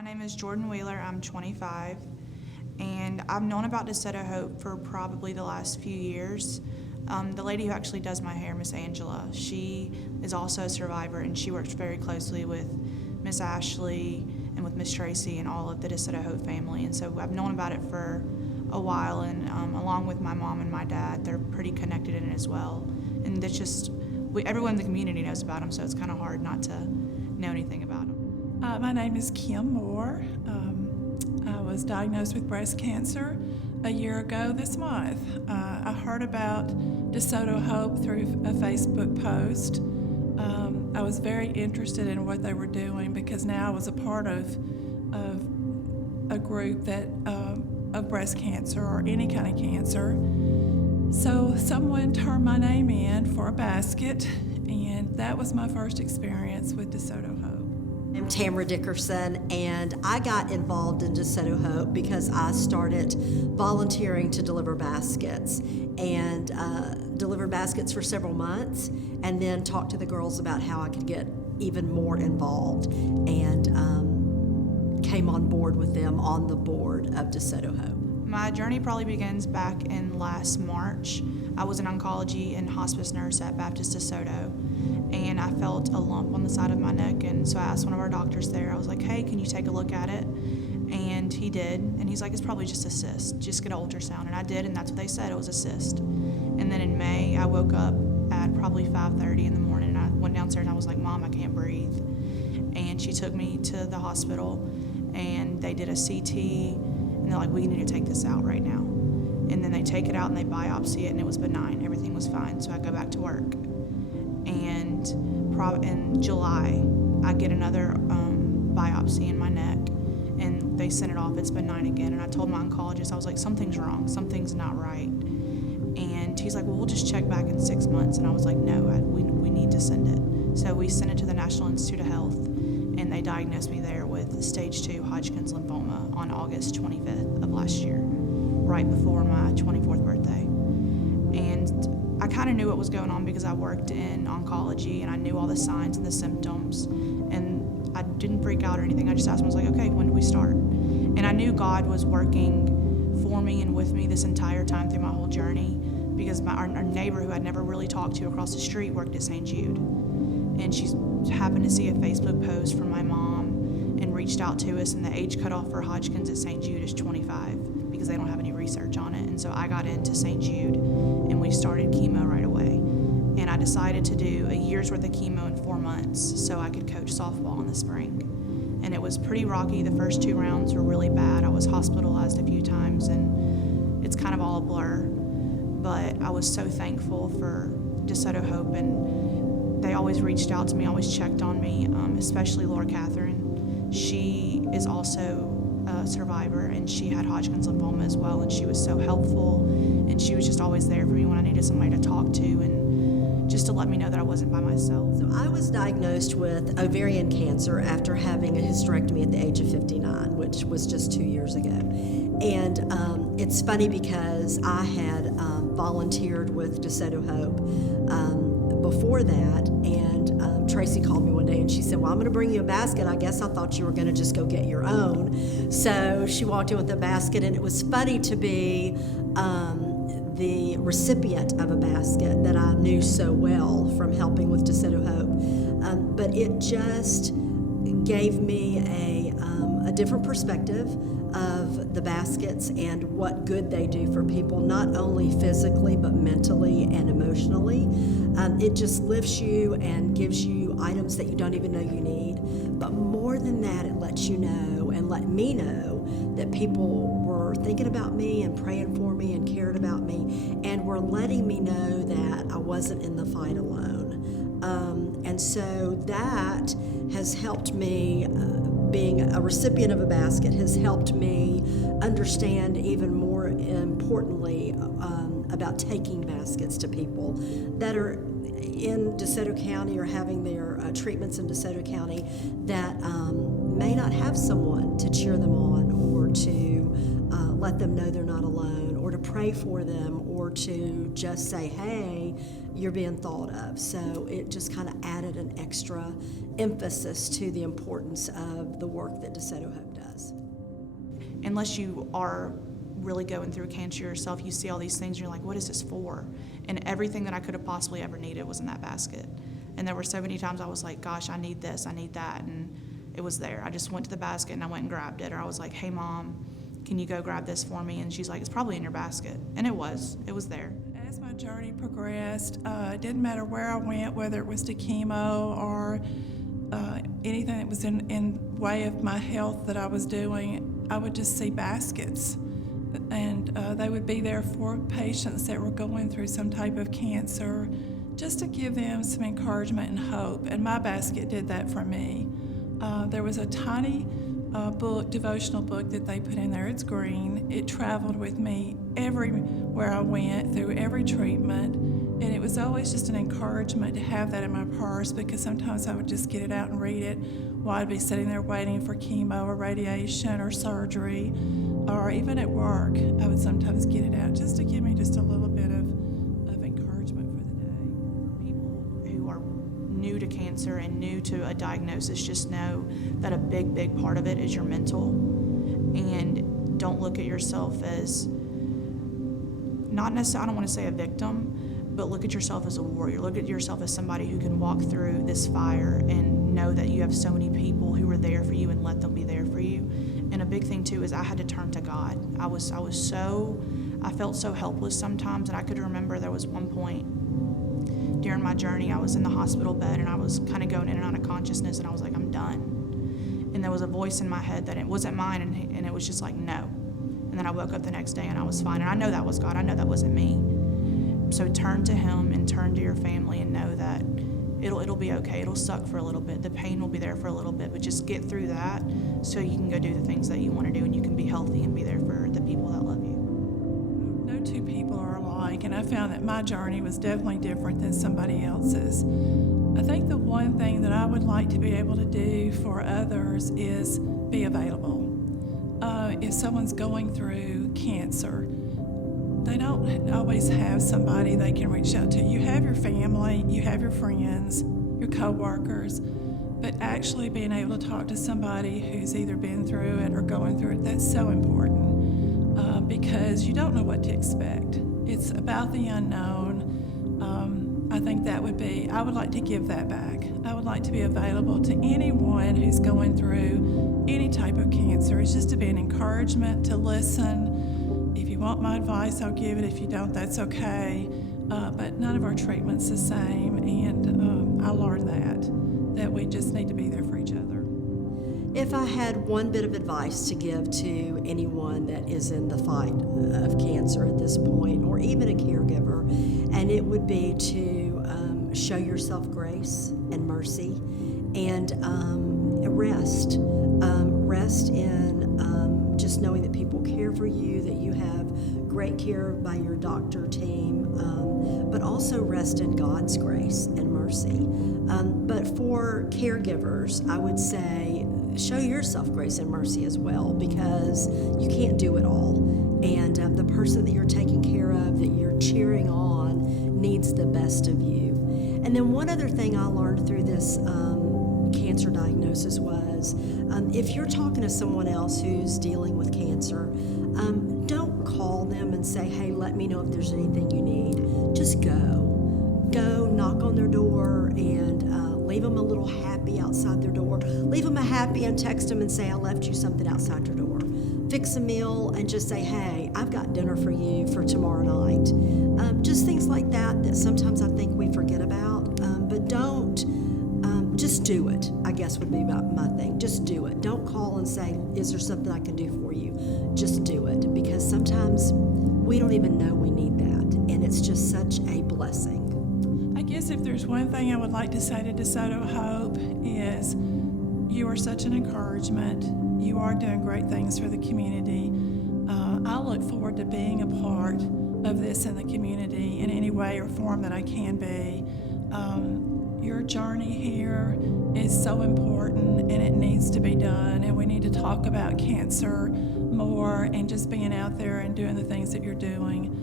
My name is Jordan Wheeler. I'm 25, and I've known about DeSoto Hope for probably the last few years. The lady who actually does my hair, Miss Angela, she is also a survivor, and she works very closely with Miss Ashley and with Miss Tracy and all of the DeSoto Hope family. And so I've known about it for a while, and along with my mom and my dad, they're pretty connected in it as well. And it's just, everyone in the community knows about them, so it's kind of hard not to know anything about them. My name is Kim Moore. I was diagnosed with breast cancer a year ago this month. I heard about DeSoto Hope through a Facebook post. I was very interested in what they were doing because now I was a part of a group that of breast cancer or any kind of cancer. So someone turned my name in for a basket, and that was my first experience with DeSoto Hope. I'm Tamara Dickerson, and I got involved in DeSoto Hope because I started volunteering to deliver baskets and delivered baskets for several months, and then talked to the girls about how I could get even more involved, and came on board with them on the board of DeSoto Hope. My journey probably begins back in last March. I was an oncology and hospice nurse at Baptist DeSoto, and I felt a lump on the side of my neck, and so I asked one of our doctors there, I was like, hey, can you take a look at it? And he did, and he's like, it's probably just a cyst, just get an ultrasound, and I did, and that's what they said, it was a cyst. And then in May, I woke up at probably 5:30 in the morning, and I went downstairs and I was like, Mom, I can't breathe. And she took me to the hospital, and they did a CT, and they're like, we need to take this out right now. And then they take it out and they biopsy it, and it was benign, everything was fine, so I go back to work. And in July, I get another biopsy in my neck, and they sent it off, it's benign again. And I told my oncologist, I was like, something's wrong, something's not right. And he's like, well, we'll just check back in 6 months. And I was like, no, we need to send it. So we sent it to the National Institute of Health, and they diagnosed me there with stage 2 Hodgkin's lymphoma on August 25th of last year, right before my 24th birthday. And I kind of knew what was going on because I worked in oncology and I knew all the signs and the symptoms, and I didn't freak out or anything. I just asked him, I was like, okay, when do we start? And I knew God was working for me and with me this entire time through my whole journey, because our neighbor, who I'd never really talked to across the street, worked at St. Jude. And she happened to see a Facebook post from my mom and reached out to us, and the age cutoff for Hodgkin's at St. Jude is 25 because they don't have any research on it. And so I got into St. Jude, and we started chemo right away. And I decided to do a year's worth of chemo in 4 months so I could coach softball in the spring. And it was pretty rocky. The first 2 rounds were really bad. I was hospitalized a few times, and it's kind of all a blur. But I was so thankful for DeSoto Hope, and they always reached out to me, always checked on me, especially Laura Catherine. She is also a survivor, and she had Hodgkin's lymphoma as well, and she was so helpful, and she was just always there for me when I needed somebody to talk to, and just to let me know that I wasn't by myself. So I was diagnosed with ovarian cancer after having a hysterectomy at the age of 59, which was just 2 years ago. And it's funny because I had volunteered with DeSoto Hope before that, and Tracy called me one day and she said, well, I'm going to bring you a basket. I guess I thought you were going to just go get your own. So she walked in with a basket, and it was funny to be the recipient of a basket that I knew so well from helping with DeSoto Hope. But it just gave me a different perspective of the baskets and what good they do for people, not only physically but mentally and emotionally. It just lifts you and gives you items that you don't even know you need. But more than that, it lets you know and let me know that people were thinking about me and praying for me and cared about me, and were letting me know that I wasn't in the fight alone. And so that has helped me, being a recipient of a basket has helped me understand even more importantly about taking baskets to people that are in DeSoto County or having their treatments in DeSoto County that may not have someone to cheer them on or to let them know they're not alone, or to pray for them, or to just say, hey, you're being thought of. So it just kind of added an extra emphasis to the importance of the work that DeSoto Hope does. Unless you are really going through cancer yourself, you see all these things and you're like, what is this for? And everything that I could have possibly ever needed was in that basket. And there were so many times I was like, gosh, I need this, I need that, and it was there. I just went to the basket and I went and grabbed it. Or I was like, hey Mom, can you go grab this for me? And she's like, it's probably in your basket. And it was there. As my journey progressed, it didn't matter where I went, whether it was to chemo or anything that was in way of my health that I was doing, I would just see baskets. And they would be there for patients that were going through some type of cancer, just to give them some encouragement and hope. And my basket did that for me. There was a tiny devotional book that they put in there. It's green. It traveled with me everywhere I went, through every treatment. And it was always just an encouragement to have that in my purse, because sometimes I would just get it out and read it while I'd be sitting there waiting for chemo or radiation or surgery, or even at work. I would sometimes get it out just to give me just a little bit of encouragement for the day. People who are new to cancer and new to a diagnosis, just know that a big part of it is your mental. And don't look at yourself as, not necessarily, I don't want to say a victim, but look at yourself as a warrior. Look at yourself as somebody who can walk through this fire and know that you have so many people who are there for you, and let them be there for you. And a big thing too is I had to turn to God. I felt so helpless sometimes, and I could remember there was one point during my journey, I was in the hospital bed and I was kind of going in and out of consciousness, and I was like, I'm done. And there was a voice in my head that it wasn't mine, and it was just like, no. And then I woke up the next day and I was fine. And I know that was God. I know that wasn't me. So turn to Him and turn to your family and know that it'll be okay. It'll suck for a little bit. The pain will be there for a little bit, but just get through that so you can go do the things that you want to do, and you can be healthy and be there for the people that love you. No two people are alike, and I found that my journey was definitely different than somebody else's. I think the one thing that I would like to be able to do for others is be available. If someone's going through cancer, they don't always have somebody they can reach out to. You have your family, you have your friends, your coworkers, but actually being able to talk to somebody who's either been through it or going through it, that's so important, because you don't know what to expect. It's about the unknown. I think I would like to give that back. I would like to be available to anyone who's going through any type of cancer. It's just to be an encouragement, to listen. If you want my advice, I'll give it. If you don't, that's okay. But none of our treatment's the same, and I learned that we just need to be there for each other. If I had one bit of advice to give to anyone that is in the fight of cancer at this point, or even a caregiver, and it would be to show yourself grace and mercy, and rest. Rest in just knowing that people care for you, that you have great care by your doctor team, but also rest in God's grace and mercy. But for caregivers, I would say show yourself grace and mercy as well, because you can't do it all. And the person that you're taking care of, that you're cheering on, needs the best of you. And then one other thing I learned through this cancer diagnosis was, if you're talking to someone else who's dealing with cancer, don't call them and say, hey, let me know if there's anything you need. Just go knock on their door and leave them a little happy outside their door. Leave them a happy and text them and say, I left you something outside your door. Fix a meal and just say, hey, I've got dinner for you for tomorrow night. Just things like that sometimes I think we forget about, but don't. Just do it, I guess would be about my thing. Just do it. Don't call and say, is there something I can do for you? Just do it, because sometimes we don't even know we need that, and it's just such a blessing. I guess if there's one thing I would like to say to DeSoto Hope is you are such an encouragement. You are doing great things for the community. I look forward to being a part of this in the community in any way or form that I can be. Your journey here is so important, and it needs to be done, and we need to talk about cancer more, and just being out there and doing the things that you're doing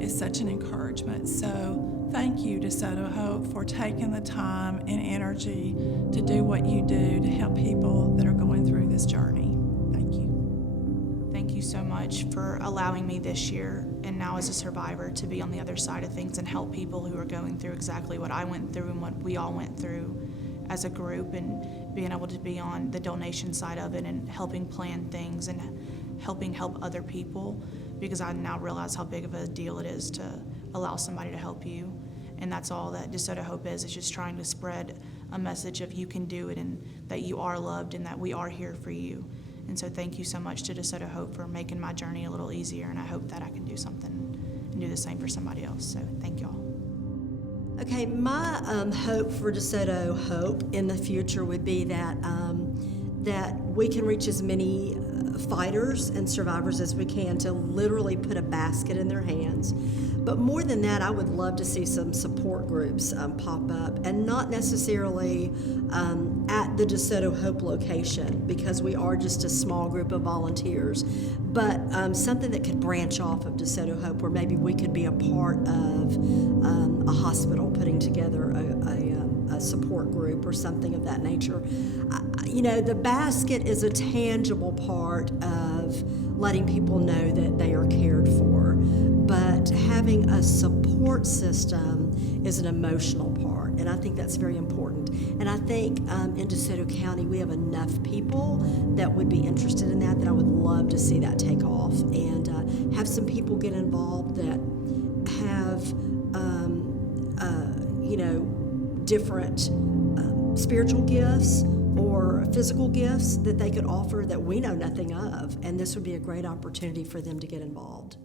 is such an encouragement. So thank you, DeSoto Hope, for taking the time and energy to do what you do to help people that are going through this journey. Thank you. Thank you so much for allowing me this year and now as a survivor to be on the other side of things and help people who are going through exactly what I went through and what we all went through as a group, and being able to be on the donation side of it and helping plan things and helping help other people, because I now realize how big of a deal it is to allow somebody to help you. And that's all that DeSoto Hope is just trying to spread a message of you can do it and that you are loved and that we are here for you. And so thank you so much to DeSoto Hope for making my journey a little easier, and I hope that I can do something and do the same for somebody else. So thank y'all. Okay, my hope for DeSoto Hope in the future would be that that we can reach as many fighters and survivors as we can to literally put a basket in their hands. But more than that, I would love to see some support groups pop up, and not necessarily at the DeSoto Hope location, because we are just a small group of volunteers, but something that could branch off of DeSoto Hope, where maybe we could be a part of a hospital putting together a support group or something of that nature. You know, the basket is a tangible part of letting people know that they are cared for, but having a support system is an emotional part, and I think that's very important. And I think in DeSoto County we have enough people that would be interested in that I would love to see that take off, and have some people get involved that have different spiritual gifts or physical gifts that they could offer that we know nothing of, and this would be a great opportunity for them to get involved.